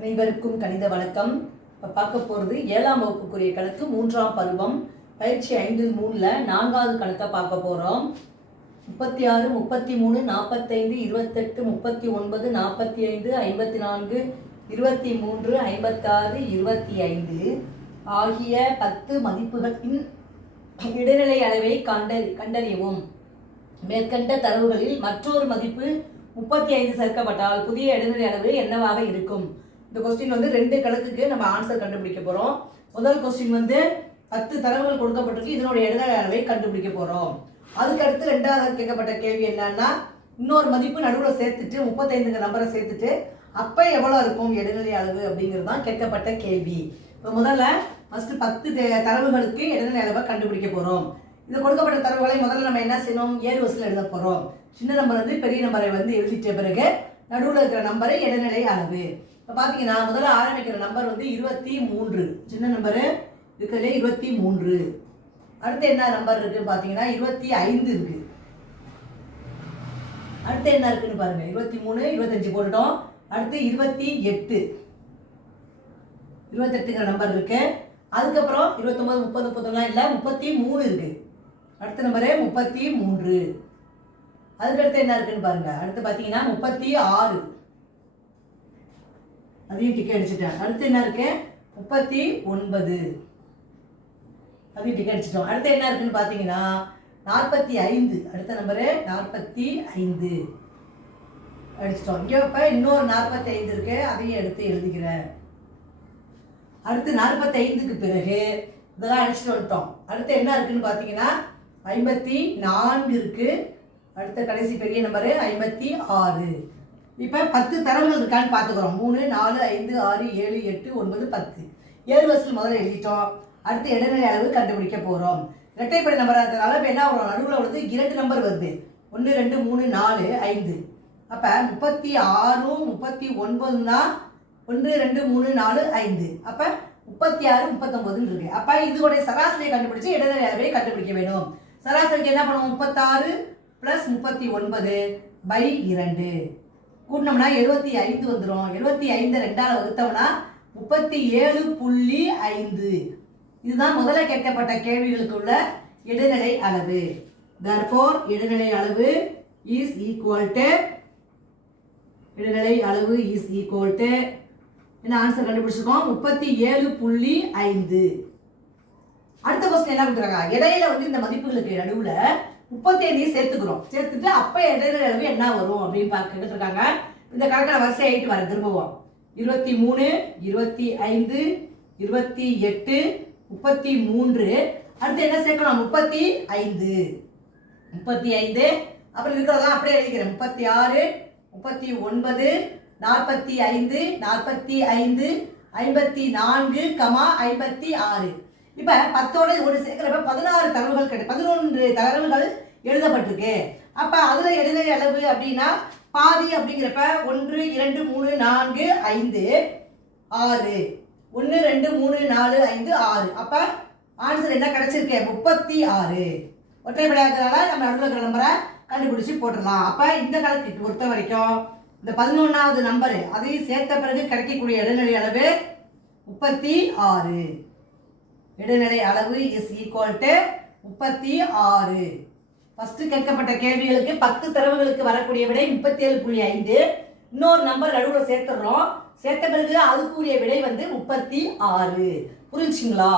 அனைவருக்கும் கணித வணக்கம். இப்போ பார்க்க போகிறது 7ஆம் வகுப்புக்குரிய கணக்கு 3ஆம் பருவம் பயிற்சி 5-3ல் 4வது கணக்கை பார்க்க போகிறோம். 36, 33, 45, 28, 39, 45, 54, 23, 56, 25 ஆகிய 10 மதிப்புகளின் இடைநிலை அளவை கண்டறியவும். மேற்கண்ட தரவுகளில் மற்றொரு மதிப்பு 35 சேர்க்கப்பட்டால் புதிய இடைநிலை அளவு என்னவாக இருக்கும்? இந்த கொஸ்டின் வந்து 2 கணக்குக்கு நம்ம ஆன்சர் கண்டுபிடிக்க போகிறோம். முதல் கொஸ்டின் வந்து 10 தரவுகள் கொடுக்கப்பட்டிருக்கு, இதனுடைய இடைநிலை அளவை கண்டுபிடிக்க போகிறோம். அதுக்கடுத்து 2வது கேட்கப்பட்ட கேள்வி என்னன்னா, இன்னொரு மதிப்பு நடுவில் சேர்த்துட்டு 35 நம்பரை சேர்த்துட்டு அப்போ எவ்வளோ இருக்கும் இடைநிலை அளவு அப்படிங்கிறது தான் கேட்கப்பட்ட கேள்வி. இப்போ முதல்ல ஃபஸ்ட்டு 10 தரவுகளுக்கு இடைநிலை அளவை கண்டுபிடிக்க போகிறோம். இது கொடுக்கப்பட்ட தரவுகளை முதல்ல நம்ம என்ன செய்யணும், ஏறு வரிசையில் எழுத போகிறோம். சின்ன நம்பர் வந்து பெரிய நம்பரை வந்து எழுதிட்ட பிறகு நடுவில் இருக்கிற நம்பரை இடைநிலை அளவு. இப்போ பார்த்தீங்கன்னா முதல்ல ஆரம்பிக்கிற நம்பர் வந்து 23, சின்ன நம்பரு இருக்கிறதுலே 23. அடுத்து என்ன நம்பர் இருக்குன்னு பார்த்தீங்கன்னா 25 இருக்கு. அடுத்து என்ன இருக்குன்னு பாருங்க, 23, 25 போட்டுட்டோம். அடுத்து 28, 28ங்கிற நம்பர் இருக்கு. அதுக்கப்புறம் 29, 30, 31 இல்லை, 33 இருக்கு. அடுத்த நம்பரு 33. அதுக்கடுத்து என்ன இருக்குன்னு பாருங்க, அடுத்து பார்த்தீங்கன்னா 36, அதையும் டிக்கெட் அடிச்சுட்டேன். அடுத்து என்ன இருக்கு, 39, அதையும் டிக்கெட் அடிச்சிட்டோம். அடுத்து என்ன இருக்குன்னு பார்த்தீங்கன்னா 45, அடுத்த நம்பரு 45 அடிச்சிட்டோம். இங்கே இப்போ இன்னொரு 45 இருக்கு, அதையும் எடுத்து எழுதிக்கிறேன். அடுத்து 45க்கு பிறகு இதெல்லாம் அடிச்சுட்டு வந்துட்டோம். அடுத்து என்ன இருக்குன்னு பார்த்தீங்கன்னா 54 இருக்கு. அடுத்த கடைசி பெரிய நம்பரு 56. இப்போ 10 தரவுகள் இருக்கான்னு பார்த்துக்கிறோம். 3, 4, 5, 6, 7, 8, 9, 10 ஏறு வரிசையில் முதல்ல எழுதிட்டோம். அடுத்து இடைநிலை அளவு கண்டுபிடிக்க போகிறோம். இரட்டைப்படை நம்பராக இருக்கிறதுனால இப்போ என்ன வரும், நடுவில் வந்து 2 நம்பர் வருது. 1, 2, 3, 4, 5. அப்போ 36, 39னா 1, 2, 3, 4, 5. அப்போ 36, 39 இருக்கு. அப்போ இதோடைய சராசரியை கண்டுபிடிச்சு இடைநிலை அளவை கண்டுபிடிக்க வேணும். சராசரிக்கு என்ன பண்ணுவோம், 36 + 39/2 கூட்டினோம்னா 75 வந்துடும். 75 2ஆல் வகுத்தோம்னா 37.5. இதுதான் முதல்ல கேட்கப்பட்ட கேள்விகளுக்கு உள்ள இடைநிலை அளவு. therefore இடைநிலை அளவு இஸ் ஈக்குவல் டு என்ன ஆன்சர் கண்டுபிடிச்சிருக்கோம், 37.5. அடுத்த கொஸ்டின் என்ன கொடுக்குறாங்க, இடையில வந்து இந்த மதிப்புகளுக்கு நடுவில் 35 சேர்த்துக்கிறோம். சேர்த்துட்டு அப்போ இடைநிலை அளவு என்ன வரும் அப்படின்னு பார்த்துட்டு இருக்காங்க. இந்த கணக்கில் வரிசை ஆகிட்டு வர திரும்பவும் 23, 25, 28, 33. அடுத்து என்ன சேர்க்கணும், 35. அப்புறம் இருக்கிறதெல்லாம் அப்படியே எழுதிக்கிறேன். 36, 39, 45, 45, 54, 56. இப்போ 10ஓட ஒரு சேர்க்கிறப்ப 16 தரவுகள் கிடையாது, 11 தரவுகள் எழுதப்பட்டிருக்கு. அப்போ அதில் இடைநிலை அளவு அப்படின்னா பாதி அப்படிங்கிறப்ப 1, 2, 3, 4, 5, 6. 1, 2, 3, 4, 5, 6. அப்போ ஆன்சர் என்ன கிடைச்சிருக்கு, 36. ஒற்றைப்படையாகிறதுனால நம்ம நடுவில் இருக்கிற நம்பரை கண்டுபிடிச்சி போட்டுடலாம். அப்போ இந்த கணக்குக்கு பொறுத்த வரைக்கும் இந்த 11வது நம்பரு அதையும் சேர்த்த பிறகு கிடைக்கக்கூடிய இடைநிலை அளவு 36. இடைநிலை அளவு இஸ் ஈக்குவல் டு 36. ஃபர்ஸ்ட் கேட்கப்பட்ட கேள்விகளுக்கு 10 தரவுகளுக்கு வரக்கூடிய விடை 37.5. இன்னொரு நம்பர் நடுவில் சேர்த்துடுறோம். சேர்த்த பிறகு அதுக்குரிய விடை வந்து 36. புரிஞ்சுங்களா?